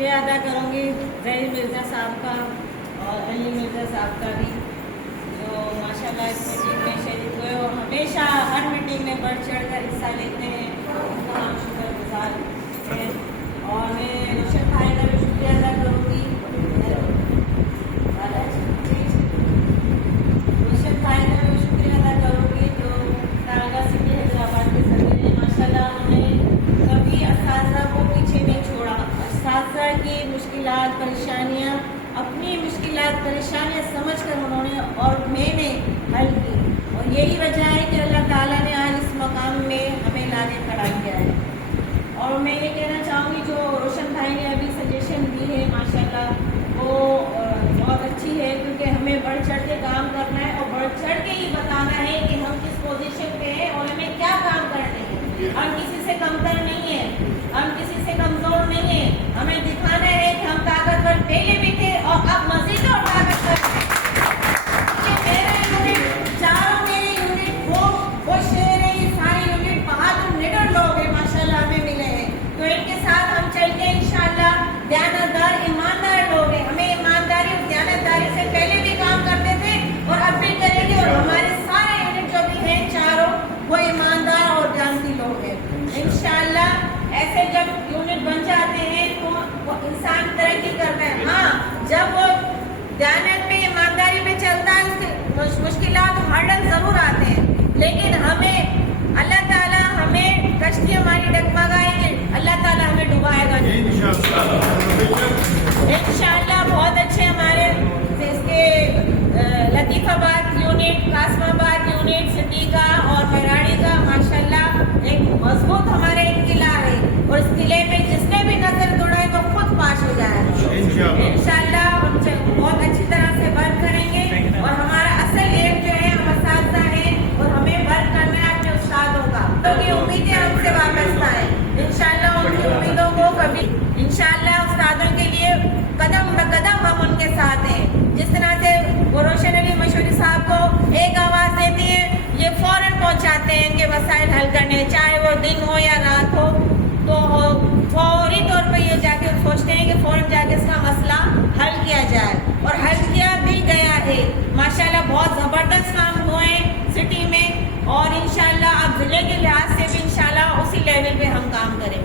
शुक्रिया अदा करूँगी ज़हीर मिर्ज़ा साहब का और अली मिर्ज़ा साहब का भी, जो माशाल्लाह इस मीटिंग में शरीक हुए और हमेशा हर मीटिंग में बढ़ चढ़ कर हिस्सा लेते हैं। उनका हम शुक्रगुजार हैं। और मैं रोशन भाई का भी शुक्रिया अदा करूँगी, रोशन भाई का भी शुक्रिया अदा करूँगी जो तारगा सिटी हैदराबाद के सदर हैं। माशाल्लाह हमें कभी असातिज़ा को पीछे नहीं छोड़ा। असातिज़ा की मुश्किलात परेशानियाँ, अपनी मुश्किलात परेशानियाँ समझ कर उन्होंने और मैंने हल की, और यही वजह है कि अल्लाह ताला ने आज इस मकाम में हमें लाके खड़ा किया है। और मैं ये कहना चाहूँगी जो रोशन भाई ने अभी सजेशन दी है माशाल्लाह वो बहुत अच्छी है, क्योंकि हमें बढ़ चढ़ के काम करना है और बढ़ चढ़ के ही बताना है कि हम किस पोजीशन पे हैं और हमें क्या काम करने हैं। हम किसी से कमतर नहीं है, हम किसी से कमजोर नहीं है। हमें दिखाना है कि हम ताकतवर पहले भी थे और अब मजीद और ताकतवर हैं। मेरे यूनिट चारों मेरे यूनिट वो शेर है, ये सारे यूनिट बहादुर निडर लोग हैं माशाल्लाह हमें मिले हैं। तो इनके साथ हम चल के इंशाल्लाह दयानतदार ईमानदार लोग हैं। हमें ईमानदारी और दयानतदारी से पहले भी काम करते थे और अब भी करेंगे, और हमारे सारे यूनिट जो भी हैं चारों वो ईमानदार और जानती लोग हैं इंशाल्लाह। ऐसे जब यूनिट बन जाते हैं तो वो इंसान तरक्की करता है। हाँ, जब वो दयानत में ईमानदारी में चलता है उसके मुश्किलात हर्डल जरूर आते हैं, लेकिन हमें अल्लाह ताला हमें कश्ती हमारी डगमगाएगी, अल्लाह ताला हमें डुबाएगा इंशाल्लाह। बहुत अच्छे हमारे इसके Latifabad unit, Qasimabad unit, city का और मेराड़ी का माशाल्लाह एक मजबूत हमारे एक किला है, और इस किले में जिसने भी नजर दौड़ाए वो खुद पास हो जाएगा इंशाल्लाह। हम बहुत अच्छी तरह से वर्क करेंगे, और हमारा असल एम जो है हम असातिज़ा हैं और हमें वर्क करना है अपने उस्तादों का, क्योंकि उम्मीदें हमसे वाबस्ता है इंशाल्लाह। उनकी उम्मीदों को कभी इंशाल्लाह उस्तादों के लिए कदम ब कदम हम उनके साथ हैं। जिस तरह से वो रोशन अली मशहूरी साहब को एक आवाज़ देती है, ये फौरन पहुंचाते हैं इनके मसाइल हल करने, चाहे वो दिन हो या रात हो, तो फौरी तौर पर ये जाके सोचते हैं कि फौरन जाके इसका मसला हल किया जाए, और हल किया भी गया है माशाल्लाह। बहुत ज़बरदस्त काम हुए सिटी में, और इंशाल्लाह अब ज़िले के लिहाज से भी इंशाल्लाह उसी लेवल पे हम काम करें।